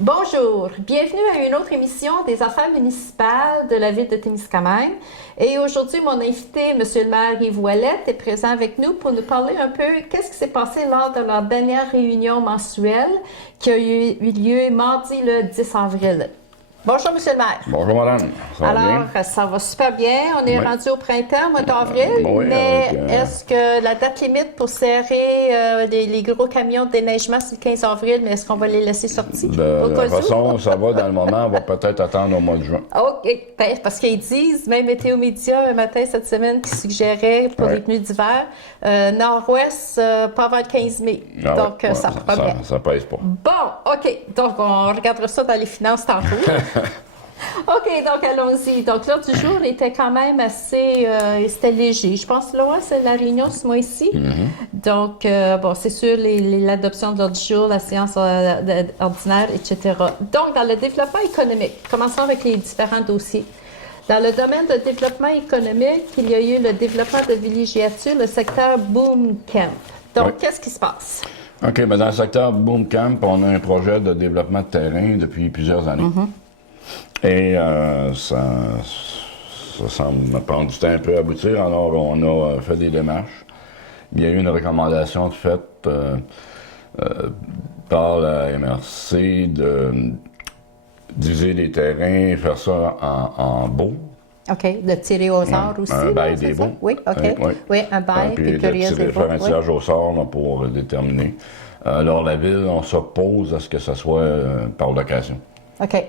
Bonjour, bienvenue à une autre émission des affaires municipales de la ville de Témiscamingue. Et aujourd'hui, mon invité, M. le maire Yves Ouellette, est présent avec nous pour nous parler un peu qu'est-ce qui s'est passé lors de leur dernière réunion mensuelle qui a eu lieu mardi le 10 avril. Bonjour, M. le maire. Bonjour, madame. Ça va bien? Alors, ça va super bien. On est rendu au printemps, au mois d'avril, Oui, mais avec, est-ce que la date limite pour serrer les gros camions de déneigement, c'est le 15 avril, mais est-ce qu'on va les laisser sortir? De toute façon, ça va dans le moment. On va peut-être attendre au mois de juin. OK. Parce qu'ils disent, même Météo Média, un matin cette semaine, qui suggérait pour les tenues d'hiver, nord-ouest, pas avant le 15 mai. Donc, ça promet. Ça pèse pas. Bon, OK. Donc, on regardera ça dans les finances tantôt. OK, donc allons-y. Donc, l'ordre du jour était quand même assez... c'était léger. Je pense, là, c'est la réunion ce mois-ci. Donc, bon, c'est sûr, l'adoption de l'ordre du jour, la séance ordinaire, etc. Donc, dans le développement économique, commençons avec les différents dossiers. Dans le domaine de développement économique, il y a eu le développement de villégiature, le secteur Boom Camp. Donc, qu'est-ce qui se passe? OK, bien, dans le secteur Boom Camp, on a un projet de développement de terrain depuis plusieurs années. Et ça semble prendre du temps un peu à aboutir. Alors, on a fait des démarches. Il y a eu une recommandation faite par la MRC de diviser les terrains, faire ça en baux. OK. De tirer au sort aussi. Un bail des baux. Oui, OK. Oui, un bail, puis période des baux. Faire un tirage au sort là, pour déterminer. Alors, la ville, on s'oppose à ce que ça soit par location. OK.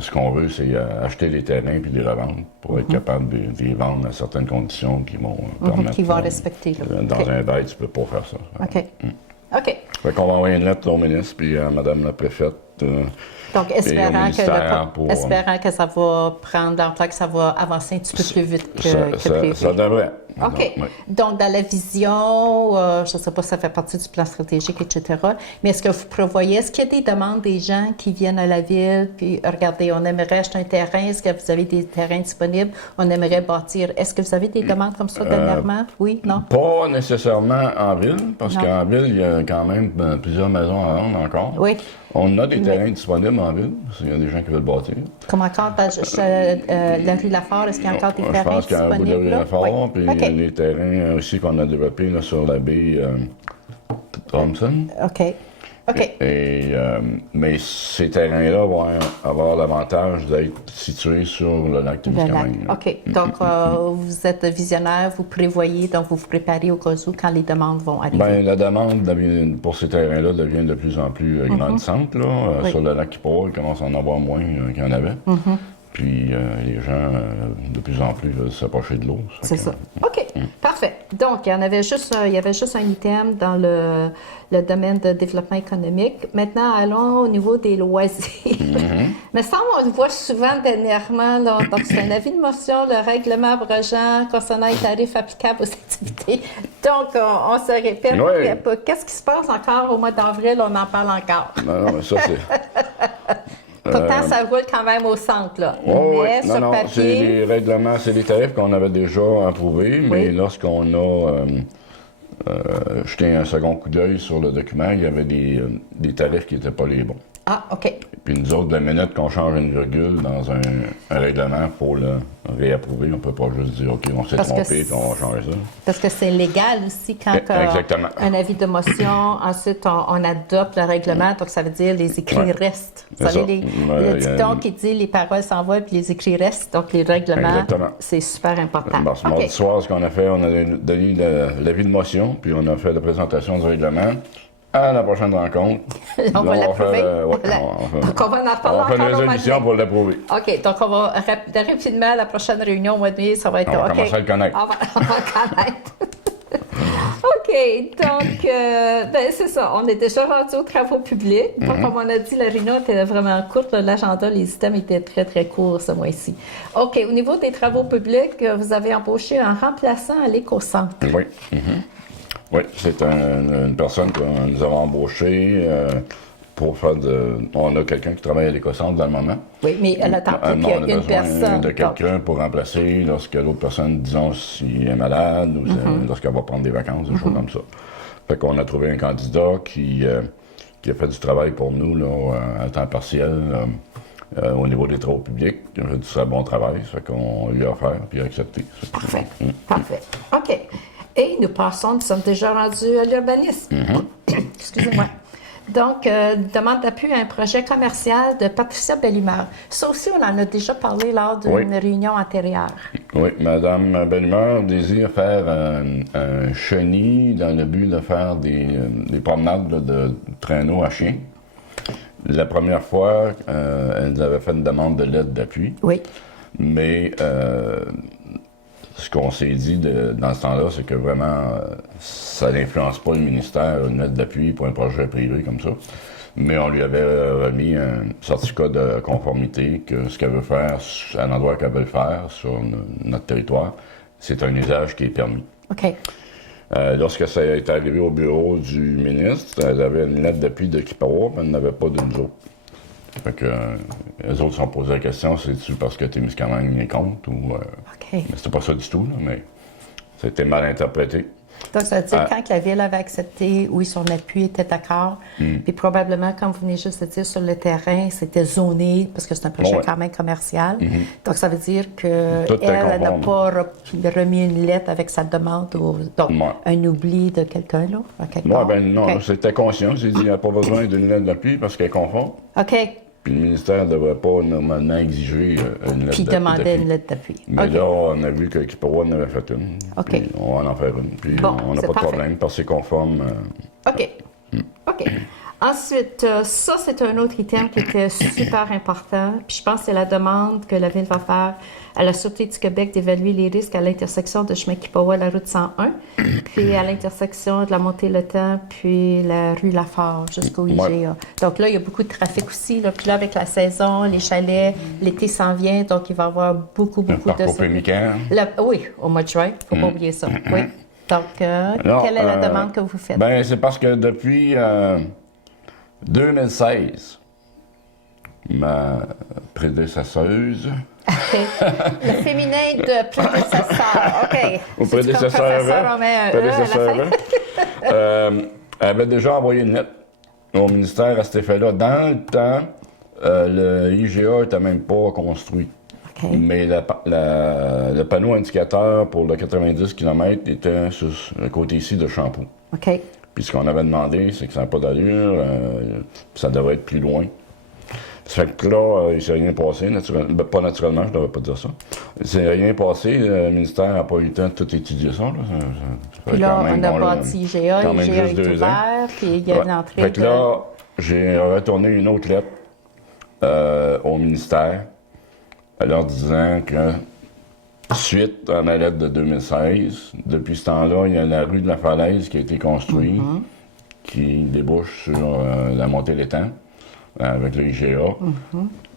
Ce qu'on veut, c'est acheter les terrains puis les revendre pour être capable de les vendre à certaines conditions qui vont permettre... Qui vont respecter. Là. Dans un bail, tu peux pas faire ça. OK. OK. Fait qu'on va envoyer une lettre au ministre puis à Mme la préfète. Donc, espérant que ça va prendre l'ampleur, que ça va avancer un petit peu plus vite que prévu. Ça devrait. OK. Oui. Donc, dans la vision, je ne sais pas si ça fait partie du plan stratégique, etc., mais est-ce que vous prévoyez, est-ce qu'il y a des demandes des gens qui viennent à la ville, puis regardez, on aimerait acheter un terrain, est-ce que vous avez des terrains disponibles, on aimerait bâtir. Est-ce que vous avez des demandes comme ça dernièrement? Oui, non? Pas nécessairement en ville, parce qu'en ville, il y a quand même plusieurs maisons à vendre encore. Oui. On a des terrains disponibles en ville, il y a des gens qui veulent bâtir. Comme encore, la rue Lafort, est-ce qu'il y a encore des terrains disponibles? Je pense qu'il y a un bout de la rue Lafort, puis OK. les terrains aussi qu'on a développés là, sur la baie Thompson. OK. OK. Mais ces terrains-là vont avoir l'avantage d'être situés sur le lac Témiscamingue. OK. Donc, vous êtes visionnaire, vous prévoyez, donc vous vous préparez au cas où quand les demandes vont arriver. Bien, la demande pour ces terrains-là devient de plus en plus grandissante. Là. Sur le lac Kippour, il commence à en avoir moins qu'il y en avait. Puis les gens, de plus en plus, veulent s'approcher de l'eau. C'est ça. OK. Parfait. Donc, il y avait juste un item dans le domaine de développement économique. Maintenant, allons au niveau des loisirs. Mais ça, on le voit souvent dernièrement. Là. Donc, c'est un avis de motion, le règlement abrogeant concernant les tarifs applicables aux activités. Donc, on se répète. Oui. Qu'est-ce qui se passe encore au mois d'avril? On en parle encore. Non, mais ça, c'est... Pourtant, ça roule quand même au centre, là. Mais sur papier... c'est les règlements, c'est les tarifs qu'on avait déjà approuvés, mais lorsqu'on a jeté un second coup d'œil sur le document, il y avait des tarifs qui n'étaient pas les bons. Ah, OK. Puis nous autres, la minute qu'on change une virgule dans un règlement pour le réapprouver, on ne peut pas juste dire, OK, on s'est trompé et on va changer ça. Parce que c'est légal aussi quand Exactement. un avis de motion, ensuite on adopte le règlement, donc ça veut dire les écrits restent. Vous savez, le dicton qui dit les paroles s'envolent puis les écrits restent, donc les règlements, c'est super important. Bon, ce mardi soir, ce qu'on a fait, on a donné l'avis de motion, puis on a fait la présentation du règlement. À la prochaine rencontre. On va l'approuver. Donc, on va en parler encore. On va faire une résolution pour l'approuver. OK. Donc, on va rapidement, à la prochaine réunion au mois de mai, ça va être... On va commencer à le connaître. On va le connaître. OK. Donc, c'est ça. On est déjà rendu aux travaux publics. Donc, comme on a dit, la réunion était vraiment courte. L'agenda, les items étaient très, très courts ce mois-ci. OK. Au niveau des travaux publics, vous avez embauché un remplaçant à l'éco-centre. Oui. Oui, c'est une personne que nous avons embauchée pour faire On a quelqu'un qui travaille à l'éco-centre dans le moment. Oui, mais à l'attente, il y a une personne. De quelqu'un pour remplacer lorsque l'autre personne, disons, s'il est malade ou lorsqu'elle va prendre des vacances, des choses comme ça. Fait qu'on a trouvé un candidat qui qui a fait du travail pour nous là, à temps partiel au niveau des travaux publics. Il a fait du très bon travail, ça fait qu'on lui a offert, puis il a accepté. Parfait, parfait. OK. Et nous sommes déjà rendus à l'urbanisme. Excusez-moi. Donc, demande d'appui à un projet commercial de Patricia Bellumeur. Ça aussi, on en a déjà parlé lors d'une réunion antérieure. Oui, Mme Bellumeur désire faire un chenil dans le but de faire des promenades là, de traîneaux à chiens. La première fois, elle nous avait fait une demande de l'aide d'appui. Oui. Mais ce qu'on s'est dit dans ce temps-là, c'est que vraiment, ça n'influence pas le ministère, une aide d'appui pour un projet privé comme ça. Mais on lui avait remis un certificat de conformité que ce qu'elle veut faire à l'endroit qu'elle veut le faire sur notre territoire, c'est un usage qui est permis. OK. Lorsque ça est arrivé au bureau du ministre, elle avait une lettre d'appui de Kipawa, mais elle n'avait pas de nous autres. Fait que les autres se sont posé la question, c'est-tu parce que Témiscamingue est contre ou... OK. Mais c'était pas ça du tout, là, mais c'était mal interprété. Donc, ça veut dire quand la Ville avait accepté, oui, son appui était d'accord, puis probablement, comme vous venez juste de dire, sur le terrain, c'était zoné, parce que c'est un projet quand même commercial. Donc, ça veut dire qu'elle n'a pas remis une lettre avec sa demande, donc un oubli de quelqu'un, là, à quelque part. Ben non, c'était conscient. J'ai dit, il n'y a pas besoin d'une lettre d'appui parce qu'elle est conforme. OK. Puis le ministère ne devrait pas normalement exiger une lettre d'appui. Puis demandait une lettre d'appui. Mais là, on a vu que Kipawa en avait fait une. OK. Puis on va en faire une. Puis bon, on n'a pas de problème parce que c'est conforme. OK. OK. Ensuite, ça, c'est un autre item qui était super important. Puis je pense que c'est la demande que la Ville va faire à la Sûreté du Québec d'évaluer les risques à l'intersection de chemin Kipawa, la route 101, puis à l'intersection de la Montée-le-Temps, puis la rue Lafare jusqu'au IGA. Ouais. Donc là, il y a beaucoup de trafic aussi. Là. Puis là, avec la saison, les chalets, l'été s'en vient, donc il va y avoir beaucoup de... Oui, au mois de juin, il ne faut pas oublier ça. Oui. Donc, alors, quelle est la demande que vous faites? Bien, c'est parce que depuis 2016, ma prédécesseuse... OK. Le féminin de prédécesseur. OK. Au prédécesseur. Elle avait déjà envoyé une lettre au ministère à cet effet-là. Dans le temps, le IGA n'était même pas construit. Okay. Mais le panneau indicateur pour le 90 km était sur le côté ici de Champoux. OK. Puis ce qu'on avait demandé, c'est que ça n'a pas d'allure, ça devrait être plus loin. Ça fait que là, il ne s'est rien passé, pas naturellement, je ne devrais pas dire ça. Il ne s'est rien passé, le ministère n'a pas eu le temps de tout étudier ça. Puis là, on a bâti IGA, l'IGA est ouvert, puis il y a une entrée. Fait que là, j'ai retourné une autre lettre au ministère, leur disant que, suite à ma lettre de 2016, depuis ce temps-là, il y a la rue de la Falaise qui a été construite, qui débouche sur la Montée-l'Étang, avec le IGA.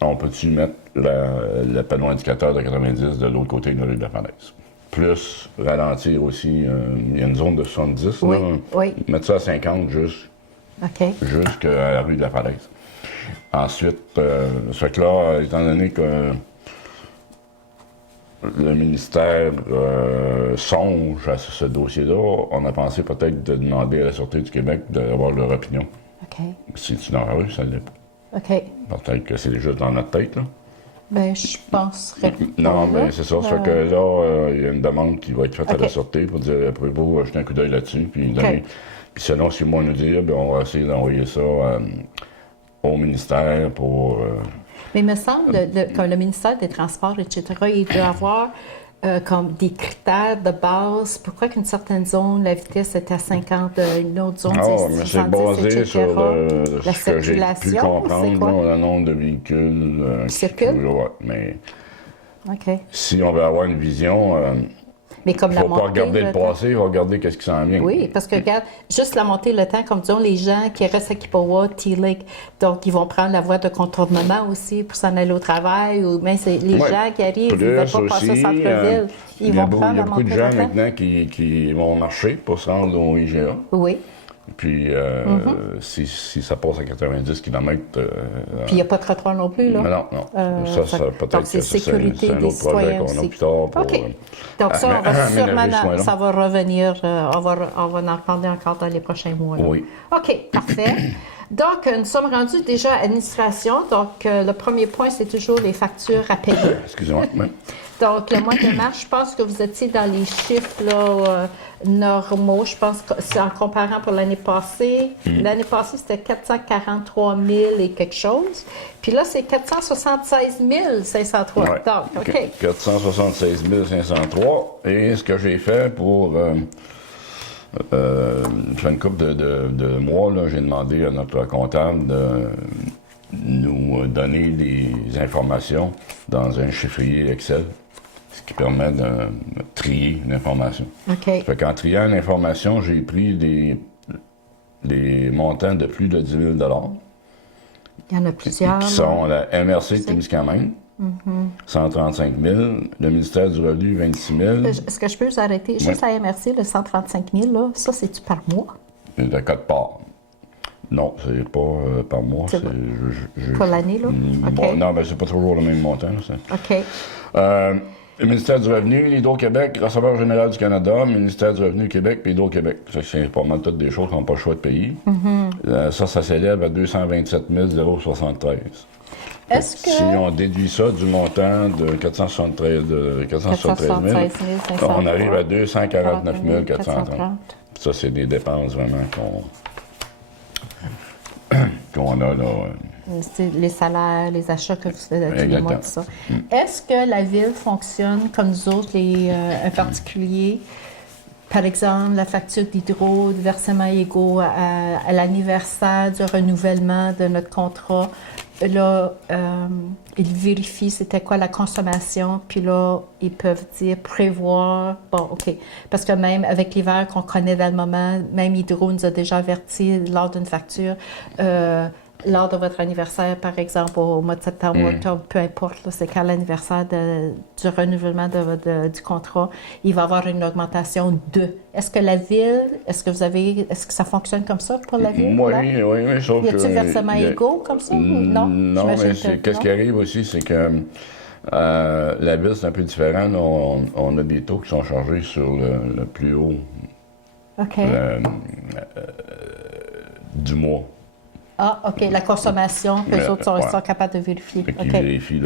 On peut-tu mettre le panneau indicateur de 90 de l'autre côté de la rue de la Falaise? Plus ralentir aussi, il y a une zone de 70, oui, là, oui. Mettre ça à 50 jusqu'à la rue de la Falaise. Ensuite, ça fait que là, étant donné que le ministère songe à ce dossier-là, on a pensé peut-être de demander à la Sûreté du Québec d'avoir leur opinion. OK. C'est dangereux, ça l'est pas. OK. Peut-être que c'est juste dans notre tête, là. Bien, je penserais pas. Non, mais c'est ça. Ça fait que là, il y a une demande qui va être faite à la Sûreté pour dire, pouvez-vous jeter un coup d'œil là-dessus, puis donner. Puis selon ce qu'ils vont nous dire, bien, on va essayer d'envoyer ça au ministère pour... Mais il me semble que le ministère des Transports, etc., il doit avoir comme des critères de base. Pourquoi qu'une certaine zone, la vitesse est à 50, une autre zone, mais c'est basé etc. sur la ce que j'ai pu comprendre, le nombre de véhicules qui circulent. Mais OK. Si on veut avoir une vision... Mais comme il ne faut pas regarder le passé, il faut regarder qu'est-ce qui s'en vient. Oui, parce que regarde, juste la montée le temps, comme disons, les gens qui restent à Kipawa, T-Lake, donc ils vont prendre la voie de contournement aussi pour s'en aller au travail, ou même les gens qui arrivent, ils ne veulent pas passer au centre-ville, ils vont prendre la montée le temps. Il y a beaucoup de gens maintenant qui vont marcher pour se rendre au IGA. Oui. Puis, si ça passe à 90 km... Puis, il n'y a pas de trottoir non plus, là? Non. Ça peut-être que c'est un autre projet qu'on a plus tard pour... OK. Donc, ça, on va sûrement... Ça va revenir. On va en reparler encore dans les prochains mois. Là. Oui. OK, parfait. Donc, nous sommes rendus déjà à l'administration. Donc, le premier point, c'est toujours les factures à payer. Excusez-moi. Oui. Donc, le mois de mars, je pense que vous étiez dans les chiffres là, normaux. Je pense que c'est en comparant pour l'année passée. L'année passée, c'était 443 000 et quelque chose. Puis là, c'est 476 503. Ouais. Donc, OK. 476 503. Et ce que j'ai fait pour... fait une couple de mois, là, j'ai demandé à notre comptable de nous donner des informations dans un chiffrier Excel, ce qui permet de trier l'information. OK. Fait qu'en triant l'information, j'ai pris des montants de plus de 10 000 Il y en a plusieurs. qui sont la MRC Témiscamingue, 135 000, le ministère du Revenu, 26 000. Est-ce que je peux vous arrêter? Juste la MRC, le 135 000, là, ça, c'est-tu par mois? De code part. Non, c'est pas par mois. C'est C'est pour l'année, là? OK. Bon, non, ben c'est pas toujours le même montant. Ça. OK. Le ministère du Revenu, l'Hydro-Québec, receveur général du Canada, ministère du Revenu Québec, puis Hydro-Québec. Ça, c'est pas mal toutes des choses qu'on n'a pas le choix de payer. Ça s'élève à 227 073. Est-ce que... Si on déduit ça du montant de 473 000, on arrive à 249 430. Ça, c'est des dépenses vraiment qu'on a là. C'est les salaires, les achats que vous faites tous les mois, tout ça. Est-ce que la Ville fonctionne comme nous autres, un particulier? Par exemple, la facture d'hydro, de versement égaux à l'anniversaire du renouvellement de notre contrat. Là, ils vérifient c'était quoi la consommation, puis là, ils peuvent dire, prévoir, bon, OK. Parce que même avec l'hiver qu'on connaît dans le moment, même Hydro nous a déjà averti lors d'une facture, lors de votre anniversaire, par exemple, au mois de septembre ou octobre, peu importe, là, c'est quand l'anniversaire du renouvellement du contrat, il va y avoir une augmentation de. Est-ce que la Ville, est-ce que ça fonctionne comme ça pour la Ville? Oui, sauf que... Y a-t-il versement égaux comme ça ou non? Non, mais qu'est-ce qui arrive aussi, c'est que la Ville, c'est un peu différent. Là, on a des taux qui sont chargés sur le plus haut OK. Du mois. Ah, OK. La consommation, que les autres sont capables de vérifier. Fait qu'ils OK. vérifient,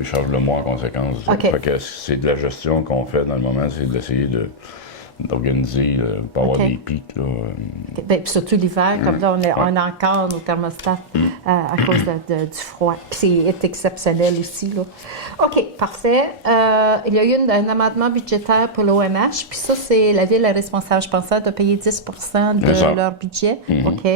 ils chargent le mois en conséquence. OK. Fait que c'est de la gestion qu'on fait dans le moment, c'est d'essayer d'organiser, pour avoir des pics. Là. Bien, puis surtout l'hiver, comme là, on a encore nos thermostats à cause du froid. Puis c'est exceptionnel aussi, là. OK, parfait. Il y a eu un amendement budgétaire pour l'OMH, puis ça, c'est la Ville est responsable, je pense, de payer 10 de leur budget. OK.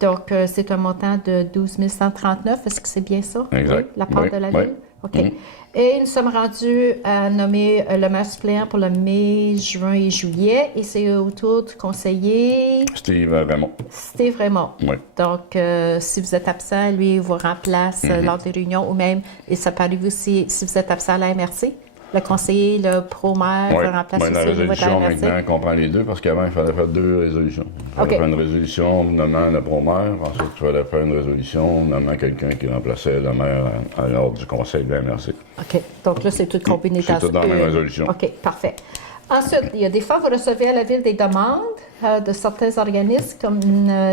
Donc, c'est un montant de 12 139. Est-ce que c'est bien ça? Exact. Oui, la part de la Ville? OK. Mm. Et nous sommes rendus à nommer le maire suppléant pour le mai, juin et juillet. Et c'est au tour du conseiller... Steve Raymond. Steve Raymond. Oui. Donc, si vous êtes absent, lui, il vous remplace lors des réunions ou même, et ça peut arriver aussi, si vous êtes absent à la MRC. Le conseiller, le pro-maire, vous remplace aussi la au niveau de la résolution, MRC. maintenant, comprend les deux, parce qu'avant, il fallait faire deux résolutions. Il fallait faire une résolution nommant le pro-maire, ensuite, il fallait faire une résolution nommant quelqu'un qui remplaçait le maire à l'ordre du conseil de la MRC. OK. Donc là, c'est tout combiné C'est tout dans la même résolution. OK, parfait. Ensuite, il y a des fois, vous recevez à la Ville des demandes de certains organismes, comme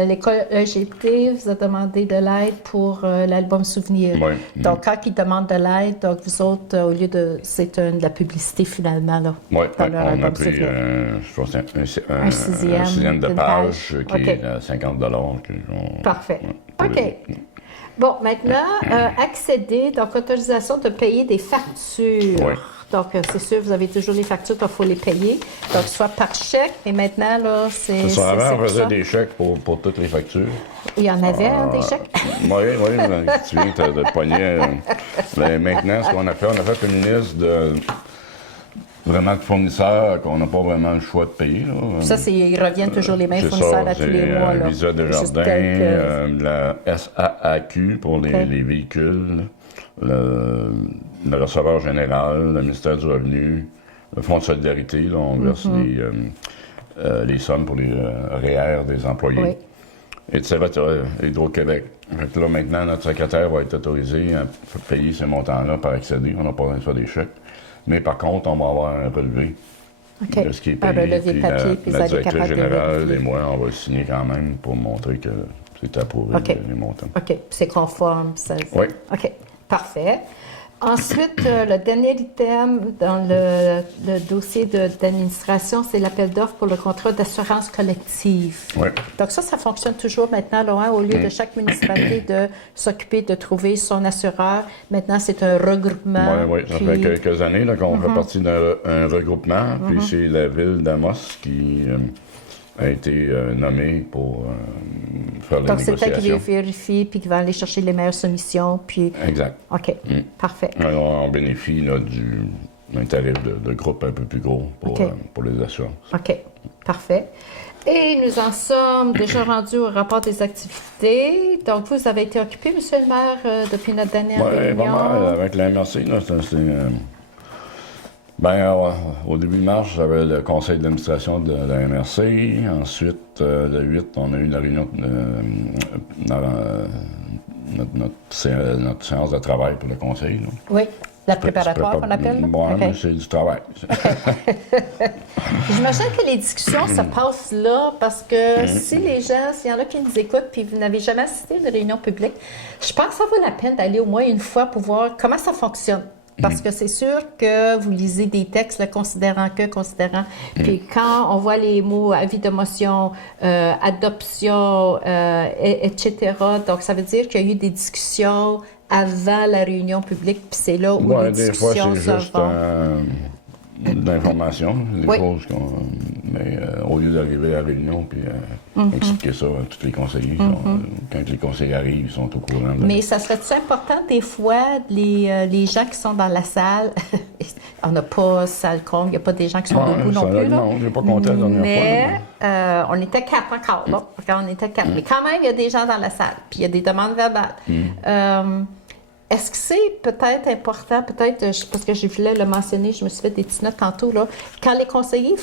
l'école EGT vous a demandé de l'aide pour l'album Souvenir. Oui. Donc, quand ils demandent de l'aide, donc vous autres, au lieu de... C'est de la publicité, finalement, là. Oui, dans leur on a album pris Souvenir. je pense, Un sixième de d'une page qui OK. est à 50 Parfait. OK. Bon, maintenant, accéder, donc autorisation de payer des factures. Oui. Donc, c'est sûr, vous avez toujours les factures qu'il faut les payer. Donc, soit par chèque, mais maintenant, là, c'est... Avant, on pour faisait ça. des chèques pour toutes les factures. Il y en avait, des chèques? Oui, tu viens de pogner. Mais maintenant, ce qu'on a fait une liste de vraiment de fournisseurs qu'on n'a pas vraiment le choix de payer. Là. Ça, ils reviennent toujours les mêmes C'est fournisseurs ça, à tous les mois. Là. Visa Desjardins, la SAAQ pour les véhicules, le receveur général, le ministère du Revenu, le Fonds de solidarité, là, on verse les sommes pour les REER des employés. Oui. Et Hydro-Québec. Fait que là, maintenant, notre secrétaire va être autorisé à payer ces montants-là par accéder. On n'a pas besoin de faire des chèques. Mais par contre, on va avoir un relevé de ce qui est payé. Un relevé puis papier, puis la vous allez directrice capable de générale vérifier. et moi, on va le signer quand même pour montrer que c'est approuvé, OK. les montants. OK. C'est conforme. Oui. OK. Parfait. Ensuite, le dernier item dans le dossier d'administration, c'est l'appel d'offres pour le contrat d'assurance collective. Oui. Donc ça fonctionne toujours maintenant, Laurent, au lieu de chaque municipalité de s'occuper de trouver son assureur. Maintenant, c'est un regroupement. Oui, ça fait quelques années là, qu'on fait partie d'un regroupement, puis c'est la ville d'Amos qui a été nommée pour faire les Donc c'est elle qui négociations. vérifie, puis qui va aller chercher les meilleures soumissions, puis... Exact. OK, parfait. Alors, on bénéficie là, d'un tarif de groupe un peu plus gros OK. pour les assurances. OK, parfait. Et nous en sommes déjà rendus au rapport des activités. Donc, vous avez été occupé, M. le maire, depuis notre dernière Oui, réunion. pas mal. Avec la MRC, là, au début de mars, j'avais le conseil d'administration de la MRC. Ensuite, le 8, on a eu la réunion, notre séance de travail pour le conseil. Là. Oui, la préparatoire qu'on appelle. Là? Bon, OK. mais c'est du travail. J'imagine que les discussions se passent là parce que s'il y en a qui nous écoutent puis vous n'avez jamais assisté à une réunion publique, je pense que ça vaut la peine d'aller au moins une fois pour voir comment ça fonctionne. Parce que c'est sûr que vous lisez des textes, là, considérant. Puis quand on voit les mots avis de motion, adoption, etc., donc ça veut dire qu'il y a eu des discussions avant la réunion publique, puis c'est là où les des fois, discussions c'est se juste vont. de l'information, des Oui. choses mais au lieu d'arriver à la réunion puis expliquer ça à tous les conseillers, quand les conseillers arrivent, ils sont au courant. Mais ça serait-tu important, des fois, les gens qui sont dans la salle, on n'a pas salle comble, il n'y a pas des gens qui sont debout non plus. Là. Non, je n'ai pas compté la dernière Mais fois. on était 4 encore, là. Quand on était 4. Mais quand même, il y a des gens dans la salle, puis il y a des demandes verbales. Est-ce que c'est peut-être important, parce que je voulais le mentionner, je me suis fait des petites notes tantôt, là, quand les conseillers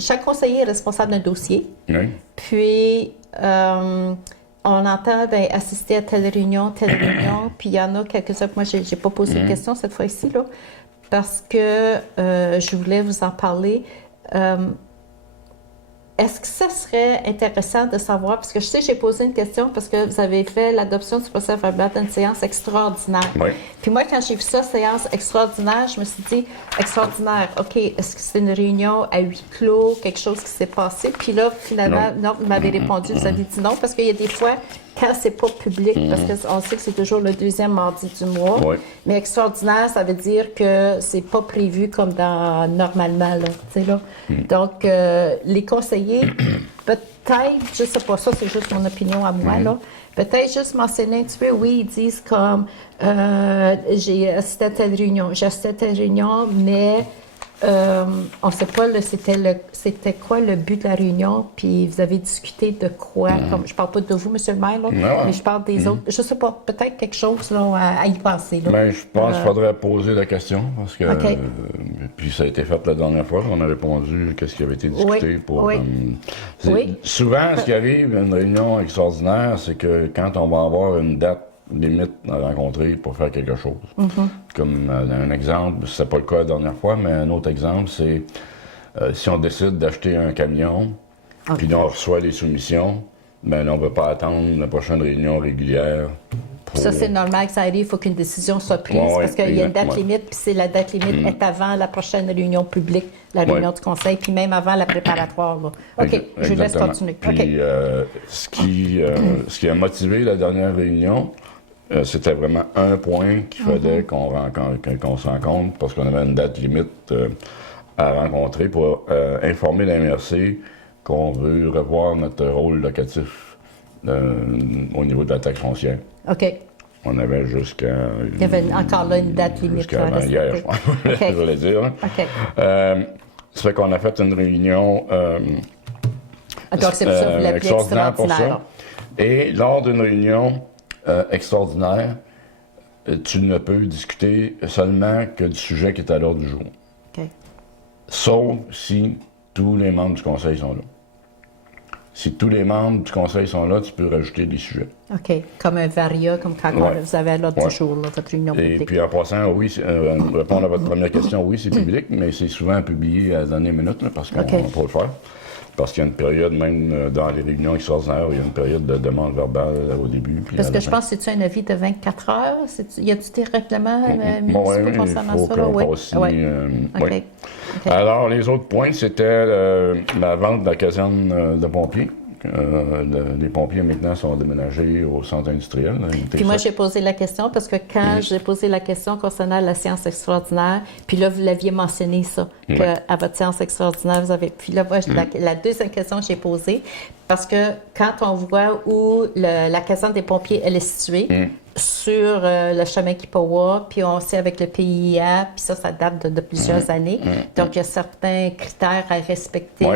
chaque conseiller est responsable d'un dossier, Oui. puis on entend assister à telle réunion, puis il y en a quelques-uns que moi, je n'ai pas posé de questions cette fois-ci, là, parce que je voulais vous en parler. Est-ce que ça serait intéressant de savoir, parce que je sais, j'ai posé une question parce que vous avez fait l'adoption du procès verbal d'une séance extraordinaire. Oui. Puis moi, quand j'ai vu ça, séance extraordinaire, je me suis dit, extraordinaire, OK, est-ce que c'est une réunion à huis clos, quelque chose qui s'est passé? Puis là, finalement, non, vous m'avez répondu, vous avez dit non, parce qu'il y a des fois, quand c'est pas public, parce qu'on sait que c'est toujours le deuxième mardi du mois, Oui. mais extraordinaire, ça veut dire que c'est pas prévu comme dans normalement, là, tu sais, là. Donc, les conseillers, peut-être, je sais pas, ça c'est juste mon opinion à moi, là, peut-être juste mentionner un petit peu, oui, ils disent comme, j'ai assisté à telle réunion, mais on ne sait pas, c'était quoi le but de la réunion, puis vous avez discuté de quoi, comme, je parle pas de vous, M. le maire, là, mais je parle des autres, je sais pas, peut-être quelque chose là, à y penser. Là. Ben, je pense qu'il faudrait poser la question, parce que, OK. puis ça a été fait la dernière fois, on a répondu qu'est-ce qui avait été discuté Oui, pour... oui. Souvent, ce qui arrive à une réunion extraordinaire, c'est que quand on va avoir une date limite à rencontrer pour faire quelque chose. Comme un exemple, c'est pas le cas la dernière fois, mais un autre exemple, c'est si on décide d'acheter un camion, puis là, on reçoit des soumissions, ben là, on ne peut pas attendre la prochaine réunion régulière. Ça, c'est normal que ça arrive, il faut qu'une décision soit prise, Ouais, parce qu'il y a une date exactement. limite, puis la date limite est avant la prochaine réunion publique, la réunion du conseil, puis même avant la préparatoire. Là. OK, je laisse Exactement. continuer. Puis, ce qui a motivé la dernière réunion, c'était vraiment un point qu'il fallait qu'on se rencontre, parce qu'on avait une date limite à rencontrer pour informer la MRC qu'on veut revoir notre rôle locatif au niveau de la taxe foncière. OK. On avait jusqu'à... Il y avait encore là une date limite. Jusqu'à avant hier, je pense, je voulais dire. Hein. OK. Ça fait qu'on a fait une réunion Donc, c'est pour ça que vous l'appelez extraordinaire pour extraordinaire. ça. Et lors d'une réunion extraordinaire, tu ne peux discuter seulement que du sujet qui est à l'ordre du jour. OK. Sauf si tous les membres du conseil sont là. Si tous les membres du conseil sont là, tu peux rajouter des sujets. OK. Comme un varia, comme quand vous avez à l'ordre du jour, là, votre réunion Et publique. puis en passant, oui, répondre à votre première question, oui, c'est public, mais c'est souvent publié à la dernière minute, là, parce qu'on OK. peut le faire. Parce qu'il y a une période, même dans les réunions extraordinaires, il y a une période de demande verbale au début. Puis Parce à que la je fin. pense que c'est-tu un avis de 24 heures? Y a-tu des règlements Bon, municipaux il concernant faut ça? Là? qu'on Oui. passe ici, Oui. OK. oui. OK. Alors, les autres points, c'était la vente de la caserne de pompiers. Les pompiers, maintenant, sont déménagés au centre industriel. Puis moi, j'ai posé la question parce que quand j'ai posé la question concernant la séance extraordinaire, puis là, vous l'aviez mentionné ça, qu'à votre séance extraordinaire, vous avez... Puis là, moi, la deuxième question que j'ai posée, parce que quand on voit où la caserne des pompiers, elle est située, sur le chemin Kipawa, puis on sait avec le PIA, puis ça date de plusieurs années. Donc, il y a certains critères à respecter.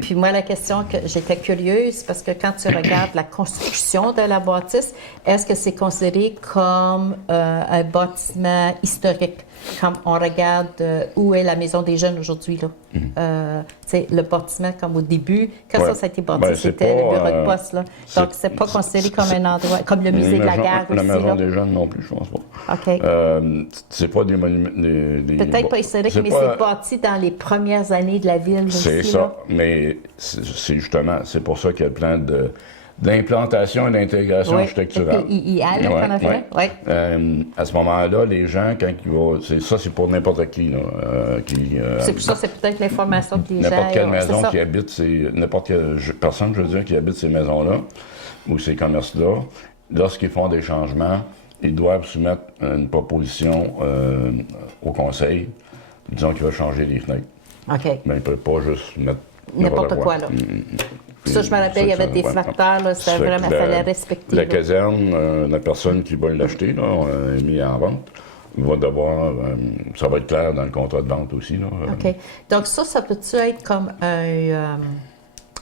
Puis moi, la question que j'étais curieuse, parce que quand tu regardes la construction de la bâtisse, est-ce que c'est considéré comme un bâtiment historique? Comme on regarde où est la Maison des Jeunes aujourd'hui, là. Le bâtiment, comme au début, quand ça a été bâti, c'était le bureau de poste, là. Donc, c'est pas considéré comme un endroit, comme le musée de la guerre aussi, La Maison là. des Jeunes non plus, je pense pas. OK. C'est pas des monuments... Peut-être pas historique, mais c'est bâti dans les premières années de la ville aussi, C'est ça, là. mais c'est justement, c'est pour ça qu'il y a le plan d'implantation et d'intégration architecturale. Le PIA, là, qu'on a fait? Oui. À ce moment-là, les gens, quand ils vont... c'est pour n'importe qui, là. C'est pour ça, c'est peut-être l'information que les gens... N'importe quelle maison qui habite, n'importe quelle personne, je veux dire, qui habite ces maisons-là, ou ces commerces-là, lorsqu'ils font des changements, ils doivent soumettre une proposition au conseil, disons qu'il va changer les fenêtres. OK. Mais ils ne peuvent pas juste mettre N'importe quoi, là. Ça, je me rappelle, il y avait des facteurs, là, c'était vraiment, il fallait respecter. La là. caserne, la personne qui va l'acheter, là, on a mis en vente, va devoir, ça va être clair dans le contrat de vente aussi, là. OK. Donc ça peut-tu être comme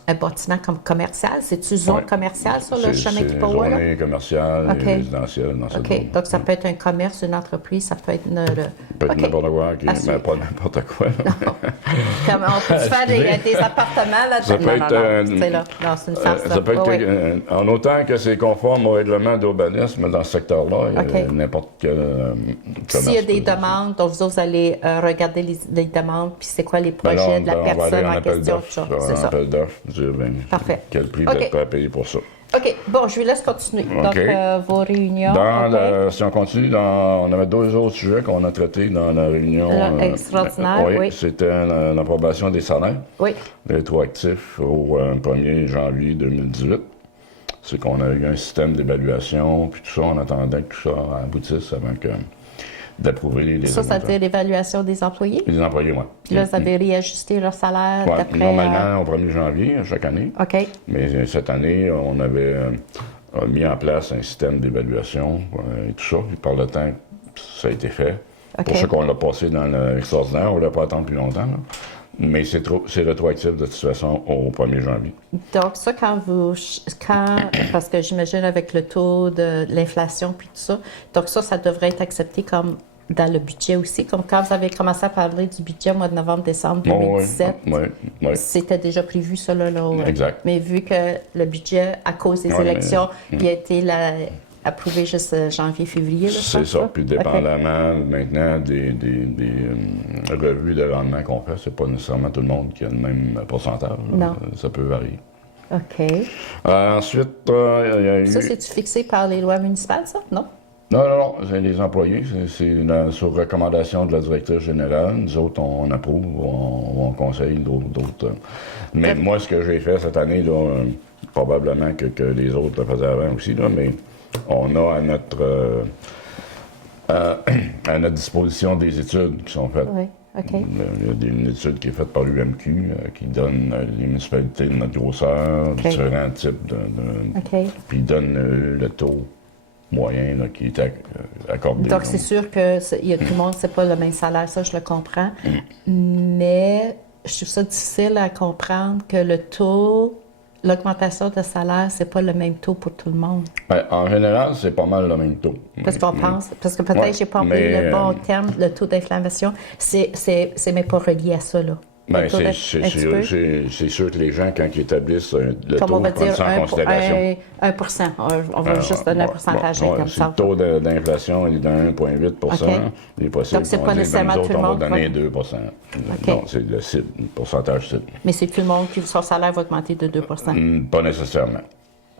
un bâtiment comme commercial? C'est-tu zone commerciale sur le chemin qui part là? C'est commerciale et résidentielle dans cette zone. OK. Donc ça peut être un commerce, une entreprise, ça peut être... peut être n'importe quoi, mais pas n'importe quoi. Comme on peut faire des appartements, là? Ça peut être... Non, c'est une farce, ça peut être en autant que c'est conforme au règlement d'urbanisme dans ce secteur-là, n'importe quel commerce. S'il y a des demandes, donc vous allez regarder les demandes, puis c'est quoi les projets de la personne en question. C'est ça. Appel d'offres. Parfait. Quel prix vous êtes prêt à payer pour ça? OK. Bon, je vous laisse continuer. Donc, vos réunions. Si on continue, on avait deux autres sujets qu'on a traités dans la réunion. Extraordinaire, oui. C'était l'approbation des salaires. Oui. Rétroactif au 1er janvier 2018. C'est qu'on a eu un système d'évaluation, puis tout ça, on attendait que tout ça aboutisse avant d'approuver les ça veut dire l'évaluation des employés? Les employés, oui. Puis là, vous avez réajusté leur salaire d'après... Normalement, au 1er janvier, chaque année. OK. Mais cette année, on avait mis en place un système d'évaluation et tout ça. Puis par le temps, ça a été fait. OK. Pour ça qu'on l'a passé dans l'extraordinaire, on ne l'a pas attendre plus longtemps. Là. Mais c'est rétroactif de toute façon au 1er janvier. Donc ça, parce que j'imagine avec le taux de l'inflation puis tout ça, donc ça devrait être accepté comme dans le budget aussi, comme quand vous avez commencé à parler du budget au mois de novembre-décembre 2017, c'était déjà prévu ça là. Exact. Mais vu que le budget, à cause des élections, il a été approuvé juste janvier-février. C'est ça. Puis dépendamment maintenant des revues de rendement qu'on fait, c'est pas nécessairement tout le monde qui a le même pourcentage. Non. Ça peut varier. OK. Ensuite, il y a eu... Ça, c'est-tu fixé par les lois municipales, ça? Non? Non, c'est les employés. C'est sur recommandation de la directrice générale. Nous autres, on approuve, on conseille d'autres. Mais moi, ce que j'ai fait cette année, là, probablement que les autres le faisaient avant aussi, là, mais on a à notre disposition des études qui sont faites. Oui, OK. Il y a une étude qui est faite par l'UMQ qui donne les municipalités de notre grosseur, différents types puis il donne le taux moyen là, qui est accordé. Donc, c'est sûr que tout le monde, c'est pas le même salaire, ça, je le comprends. Mais je trouve ça difficile à comprendre que l'augmentation de salaire, c'est pas le même taux pour tout le monde. En général, c'est pas mal le même taux. Parce qu'on pense, parce que peut-être j'ai pas employé le bon terme, le taux d'inflation, c'est même pas relié à ça, là. Ben, le taux c'est sûr que les gens, quand ils établissent le comme taux, on va prennent dire ça en considération. 1%. On va juste donner un pourcentage Ouais, comme si ça. le taux d'inflation est de 1,8 OK. il est possible Donc, c'est qu'on pas dise, nécessairement nous tout autres, le on va monde donner qui 2 Non, c'est le cible, le pourcentage cible. Mais c'est tout le monde qui son salaire va augmenter de 2 Pas nécessairement.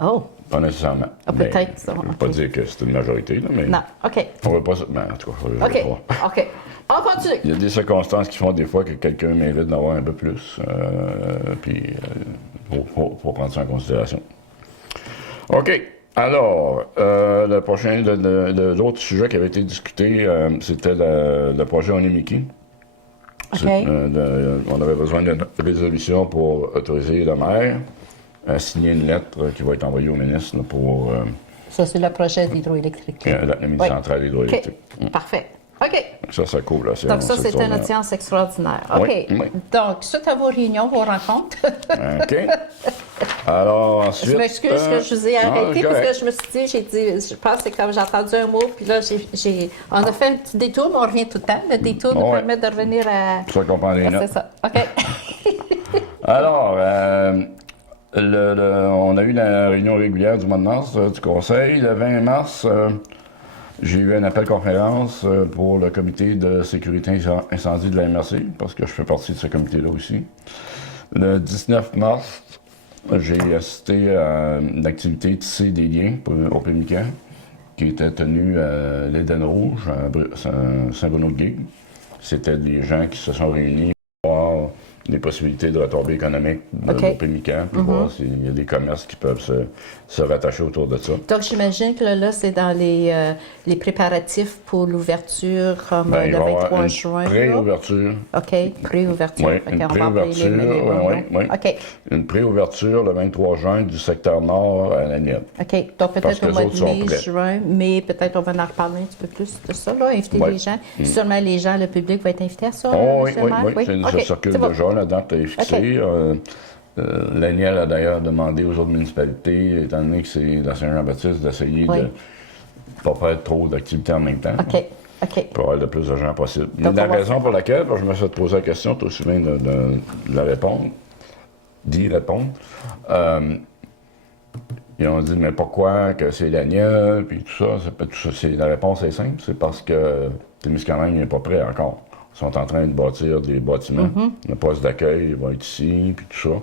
Oh, Pas nécessairement. Ah, Mais peut-être ça, Je ne veux ok. pas dire que c'est une majorité, là, mais non. OK. on ne veut pas ça. Mais en tout cas, je OK. veux pas. OK. On continue. Il y a des circonstances qui font des fois que quelqu'un mérite d'avoir un peu plus, puis faut prendre ça en considération. OK. Alors, le prochain, l'autre sujet qui avait été discuté, c'était le projet Onemiki. OK. On avait besoin d'une résolution pour autoriser le maire à signer une lettre qui va être envoyée au ministre là, pour Ça, c'est le projet d'hydroélectrique. la mini-centrale hydroélectrique. OK. Parfait. OK. Ça coule. Là, Donc, ça, c'était notre séance extraordinaire. OK. Oui, oui. Donc, suite à vos réunions, vos rencontres, OK. Alors, ensuite... je m'excuse que je vous ai arrêté parce que je me suis dit, je pense que comme j'ai entendu un mot, puis là, on a fait un petit détour, mais on revient tout le temps. Le détour nous Ouais. permet de revenir à. C'est ça qu'on prend les notes. C'est ça. OK. Alors, on a eu la réunion régulière du mois de mars du Conseil. Le 20 mars, j'ai eu un appel conférence pour le comité de sécurité incendie de la MRC, parce que je fais partie de ce comité-là aussi. Le 19 mars, j'ai assisté à une activité Tisser des liens au Pémican, qui était tenue à l'Éden Rouge, à Saint-Bruno-de-Guigue. C'était des gens qui se sont réunis pour voir des possibilités de retombées économiques au Pémican, puis voir s'il y a des commerces qui peuvent se rattacher autour de ça. Donc, j'imagine que là, c'est dans les préparatifs pour l'ouverture, comme Ben, il le va y avoir 23 une juin. là. Pré-ouverture. OK, pré-ouverture. Oui, OK, une on va appeler les pré-ouverture, oui. OK, Une pré-ouverture le 23 juin du secteur nord à Laniette. OK. Donc, Parce peut-être que au mois les autres de sont mai, prêts. juin, mais peut-être on va en reparler un petit peu plus de ça, là, inviter Ouais. les gens. Sûrement les gens, le public va être invité à ça, Oh, oui, monsieur oui, le maire? oui, ça OK, circule c'est bon. déjà, la date est fixée. L'ANIEL a d'ailleurs demandé aux autres municipalités, étant donné que c'est la Saint-Jean-Baptiste, d'essayer Oui. de ne pas faire trop d'activités en même temps. OK, OK. Pour avoir le plus de gens possible. Donc, La on va raison pour laquelle, parce que je me suis fait poser la question, tu aussi bien de la répondre, d'y répondre. Ils ont dit, mais pourquoi que c'est l'ANIEL, puis tout ça. La réponse est simple, c'est parce que Témiscamingue n'est pas prêt encore. Ils sont en train de bâtir des bâtiments. Le poste d'accueil va être ici, puis tout ça.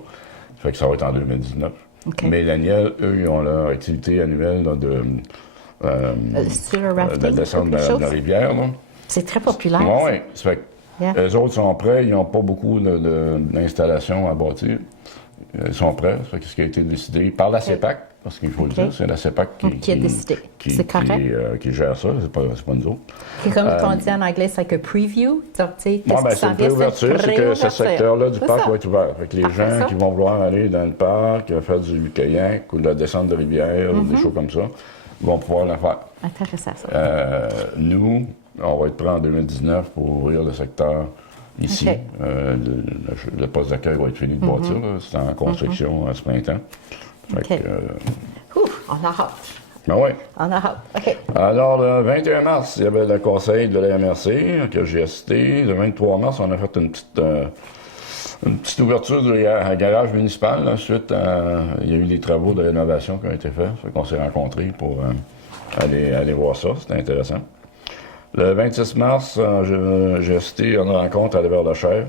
Ça fait que ça va être en 2019. OK. Mais l'ANIEL, eux, ils ont leur activité annuelle là, Sur le de rafting, descendre quelque de chose? la rivière. Là. C'est très populaire. Oui, ça. ça fait que Yeah. les autres sont prêts, ils n'ont pas beaucoup d'installations à bâtir. Ils sont prêts, ça fait que ce qui a été décidé par la CEPAC, parce qu'il faut le dire, c'est la CEPAC Qui a décidé. C'est correct. qui gère ça, c'est pas nous autres. C'est comme on dit en anglais, c'est like a preview. Donc, tu sais, Bon, qu'est-ce ben, qui c'est s'en une vient, préouverture, c'est que ce secteur-là du C'est parc ça. va être ouvert. Fait que les Parfait, gens ça. qui vont vouloir aller dans le parc, faire du kayak ou de la descente de rivière, ou des choses comme ça, vont pouvoir le faire. Intéressant, ça. Nous, on va être prêts en 2019 pour ouvrir le secteur ici. OK. Le poste d'accueil va être fini de bâtir, là. C'est en construction à ce printemps. Fait OK. que, Ouf, on a hâte. ben ouais. On a hâte. OK. Alors, le 21 mars, il y avait le conseil de la MRC que j'ai assisté. Le 23 mars, on a fait une petite ouverture du garage municipal. Là, suite il y a eu des travaux de rénovation qui ont été faits. Ça fait qu'on s'est rencontrés pour aller voir ça. C'était intéressant. Le 26 mars, j'ai assisté à une rencontre à Lévert-de-Chèvre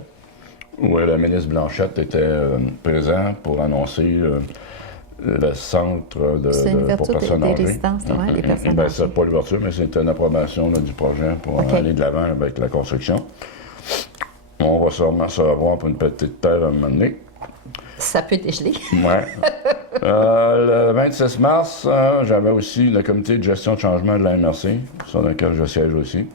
où le ministre Blanchette était présent pour annoncer le centre C'est une pour ouverture personnes des âgées. résidences, ouais, des personnes Ben, âgées. c'est pas l'ouverture, mais c'est une approbation là, du projet pour OK. aller de l'avant avec la construction. On va sûrement se revoir pour une petite paire à un moment donné. Ça peut dégeler. Ouais. Le 26 mars, j'avais aussi le comité de gestion de changement de la MRC, sur lequel je siège aussi.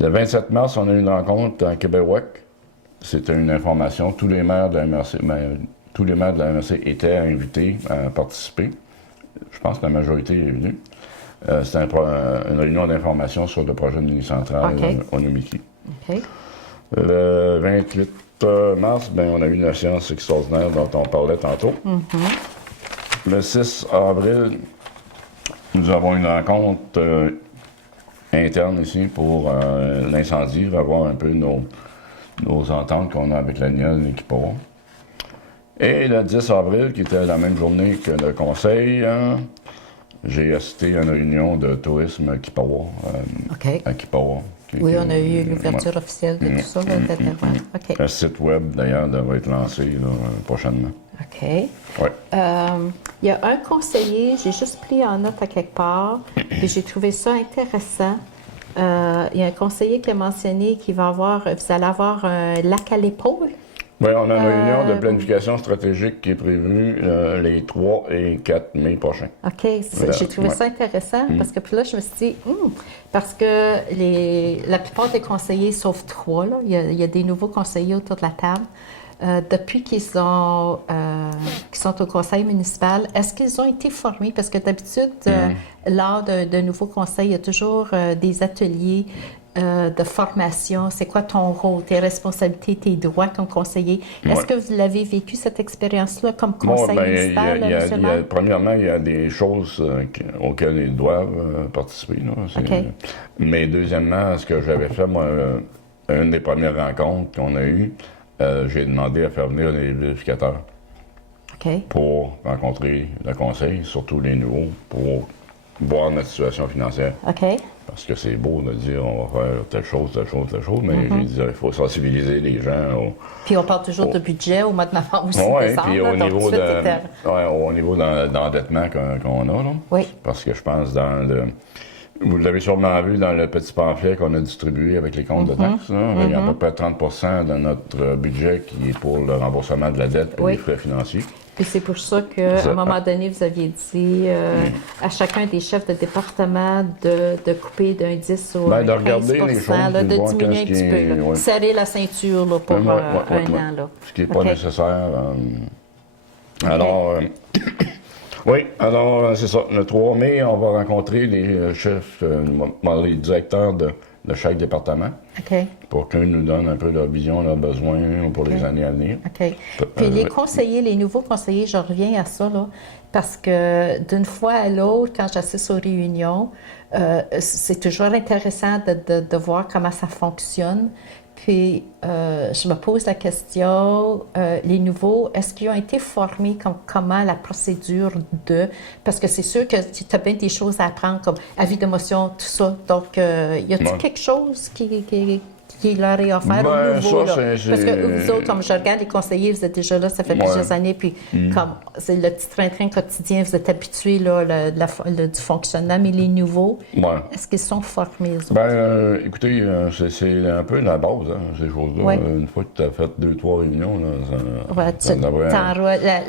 Le 27 mars, on a eu une rencontre à Québec. C'était une information. Tous les maires de la MRC étaient invités à participer. Je pense que la majorité est venue. C'était une réunion d'information sur le projet de mini-centrale OK. Onemiki. OK. Le 28 mars, ben, on a eu une séance extraordinaire dont on parlait tantôt. Le 6 avril, nous avons une rencontre interne ici pour l'incendie, revoir un peu nos ententes qu'on a avec la NIA et Kipawa. Et le 10 avril, qui était la même journée que le conseil, j'ai assisté à une réunion de tourisme Kipawa, à Kipawa. Oui, on a eu l'ouverture officielle de tout ça. OK. Le site web, d'ailleurs, devrait être lancé là, prochainement. OK. Ouais. Il y a un conseiller, j'ai juste pris en note à quelque part, et j'ai trouvé ça intéressant. Il y a un conseiller qui a mentionné vous allez avoir un lac à l'épaule. Oui, on a une réunion de planification stratégique qui est prévue les 3 et 4 mai prochains. OK. J'ai trouvé ça intéressant parce que puis là, je me suis dit, parce que la plupart des conseillers, sauf 3, là, il y a des nouveaux conseillers autour de la table. Depuis qu'ils sont au conseil municipal, est-ce qu'ils ont été formés? Parce que d'habitude, lors d'un nouveau conseil, il y a toujours des ateliers de formation. C'est quoi ton rôle, tes responsabilités, tes droits comme conseiller? Est-ce que vous l'avez vécu, cette expérience-là, comme conseil municipal? Premièrement, il y a des choses auxquelles ils doivent participer. Là. Okay. Mais deuxièmement, ce que j'avais fait, moi, une des premières rencontres qu'on a eues, j'ai demandé à faire venir les vérificateurs pour rencontrer le conseil, surtout les nouveaux, pour voir notre situation financière. Parce que c'est beau de dire on va faire telle chose, mais j'ai dit il faut sensibiliser les gens. Puis on parle toujours de budget au mois de novembre aussi. Oui, puis au niveau d'endettement qu'on a. Là, oui. Parce que je pense vous l'avez sûrement vu dans le petit pamphlet qu'on a distribué avec les comptes de taxes. Là, il y a à peu près 30 de notre budget qui est pour le remboursement de la dette et les frais financiers. Et c'est pour ça qu'à un moment donné, vous aviez dit à chacun des chefs de département de couper d'un 10 au 15 de regarder les choses, là, de diminuer un petit peu. Là. Serrer la ceinture là, pour un an. Là. Ce qui n'est pas nécessaire. Alors, oui, alors c'est ça. Le 3 mai, on va rencontrer les chefs, les directeurs de chaque département pour qu'ils nous donnent un peu leur vision, leurs besoins pour les années à venir. Puis les conseillers, les nouveaux conseillers, je reviens à ça, là, parce que d'une fois à l'autre, quand j'assiste aux réunions, c'est toujours intéressant de voir comment ça fonctionne. Puis, je me pose la question, les nouveaux, est-ce qu'ils ont été formés comment la procédure parce que c'est sûr que tu as bien des choses à apprendre, comme avis de motion, tout ça. Donc, y a-t-il quelque chose qui leur est offert au nouveau? Là? Parce que vous autres, comme je regarde les conseillers, vous êtes déjà là, ça fait plusieurs années, puis comme c'est le petit train-train quotidien, vous êtes habitués là, du fonctionnement, mais les nouveaux, est-ce qu'ils sont formés? Écoutez, c'est un peu la base, ces choses-là. Une fois que tu as fait 2-3 réunions,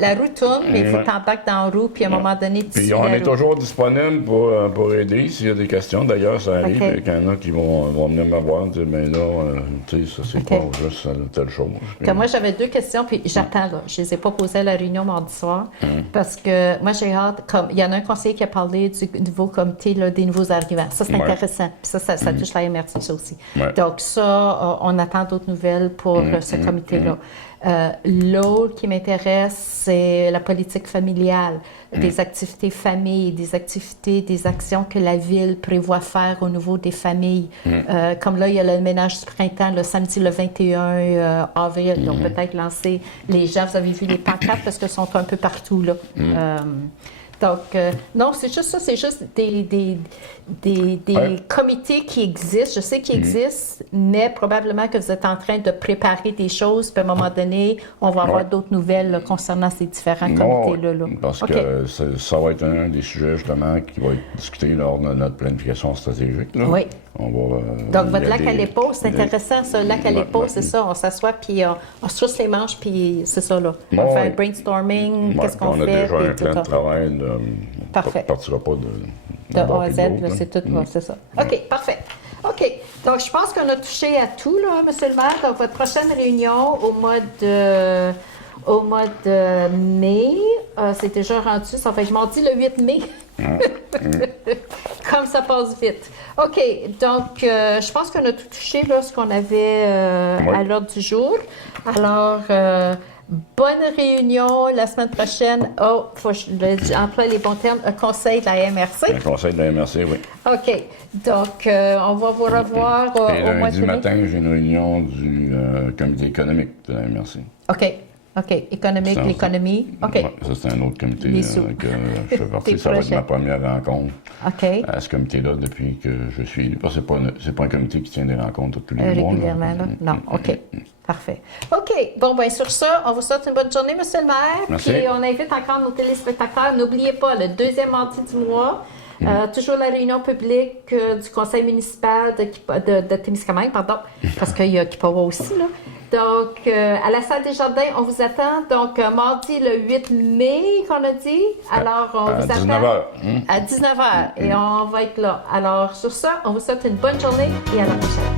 la roue tourne, mais il faut que tu embarques dans la roue, puis à un moment donné, tu puis on est toujours disponible pour aider s'il y a des questions. D'ailleurs, ça arrive qu'il y en a qui vont venir me voir et dire, mais là, tu sais, ça, c'est pas juste telle chose. Comme moi, j'avais 2 questions, puis j'attends, là. Je les ai pas posées à la réunion mardi soir, parce que moi, j'ai hâte, comme, il y en a un conseiller qui a parlé du nouveau comité, là, des nouveaux arrivants. Ça, c'est intéressant. Puis ça touche la MRC, ça aussi. Donc ça, on attend d'autres nouvelles pour ce comité-là. L'autre qui m'intéresse, c'est la politique familiale, des activités famille, des actions que la Ville prévoit faire au niveau des familles. Comme là, il y a le ménage du printemps, le samedi le 21 avril. Donc, peut-être lancer les gens. Vous avez vu les pancartes parce qu'elles sont un peu partout, là. Donc, non, c'est juste ça, c'est juste des comités qui existent. Je sais qu'ils existent, mais probablement que vous êtes en train de préparer des choses, puis à un moment donné, on va avoir d'autres nouvelles là, concernant ces différents comités-là. Là. Parce que ça va être un des sujets, justement, qui va être discuté lors de notre planification stratégique. Là. Oui. Donc, votre lac à l'épaule, c'est intéressant, ça. Le lac à l'épaule, c'est ça. On s'assoit, puis on se trousse les manches, puis c'est ça, là. On fait un brainstorming, qu'est-ce qu'on fait. On a déjà un plan de travail. Parfait. On ne partira pas de A à Z, c'est tout. C'est ça. OK, parfait. OK. Donc, je pense qu'on a touché à tout, là, M. le maire. Donc, votre prochaine réunion au mois de mai, c'est déjà rendu, ça fait mardi le 8 mai. Comme ça passe vite. OK, donc je pense qu'on a tout touché, là, ce qu'on avait à l'ordre du jour. Alors, Bonne réunion la semaine prochaine j'emploie les bons termes, un conseil de la MRC. Un conseil de la MRC, oui. OK. Donc, on va vous revoir Et au mois de lundi matin, j'ai une réunion du comité économique de la MRC. OK. Économique, l'économie. OK. Ouais, ça, c'est un autre comité que je fais partie. Ça va être ma première rencontre à ce comité-là depuis que je suis élu. Parce que c'est pas un comité qui tient des rencontres tous les mois. Régulièrement, là? Non. OK. Parfait. OK. Bon, bien, sur ça, on vous souhaite une bonne journée, M. le maire. Merci. Puis, on invite encore nos téléspectateurs. N'oubliez pas, le deuxième mardi du mois, toujours la réunion publique du conseil municipal de Témiscamingue, pardon, parce qu'il y a Kipawa aussi, là. Donc, à la salle des jardins, on vous attend. Donc, mardi le 8 mai, qu'on a dit. Alors, on vous attend 19h. à 19h et on va être là. Alors, sur ça, on vous souhaite une bonne journée et à la prochaine.